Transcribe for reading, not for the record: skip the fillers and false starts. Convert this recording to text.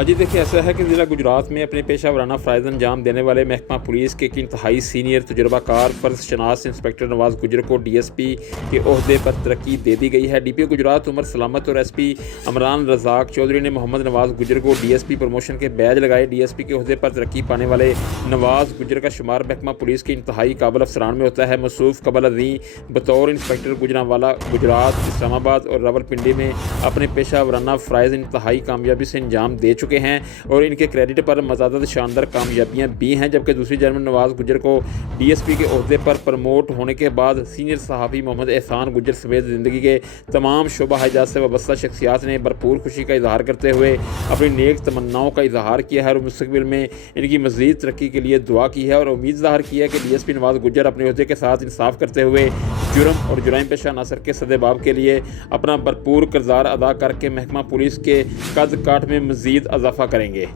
हाँ जी, देखिए ऐसा है कि ज़िला गुजरात में अपने पेशा वाराना फ़राइज़ अंजाम देने वाले महकमा पुलिस के एक इंतहाई सीनियर तजुर्बाकार फ़र्ज शनास इंस्पेक्टर नवाज़ गुजर को डीएसपी के ओहदे पर तरक्की दे दी गई है। डीपीओ गुजरात उमर सलामत और एसपी अमरान रज़ाक चौधरी ने मोहम्मद नवाज़ गुजर को डीएसपी प्रमोशन के बैज लगाए। डीएसपी के ओहदे पर तरक्की पाने वाले नवाज़ गुजर का शुमार महकमा पुलिस के इंतहाई काबिल अफसरान में होता है। मसूफ कबल अज़ीं बतौर इंस्पेक्टर गुजरांवाला गुजरात, इस्लामाबाद और रावलपिंडी में अपने पेशा वाराना फ़राइज़ इंतहाई कामयाबी से अंजाम दे चुके हैं और इनके क्रेडिट पर मज़ीद शानदार कामयाबियां भी हैं। जबकि दूसरी जानब नवाज़ गुजर को डीएसपी के ओहदे पर प्रमोट होने के बाद सीनियर सहाफ़ी मोहम्मद एहसान गुजर समेत ज़िंदगी के तमाम शोबा हजात से वाबस्ता शख्सियात ने भरपूर खुशी का इजहार करते हुए अपनी नेक तमन्नाओं का इजहार किया है और मुस्तक़बिल में इनकी मज़ीद तरक्की के लिए दुआ की है और उम्मीद ज़ाहिर की है कि डीएसपी नवाज़ गुजर अपने ओहदे के साथ इंसाफ करते हुए जुर्म और जुराइम पेशा अनासर के सदेबाब के लिए अपना भरपूर किरदार अदा करके महकमा पुलिस के कद काठ में मज़ीद इजाफा करेंगे।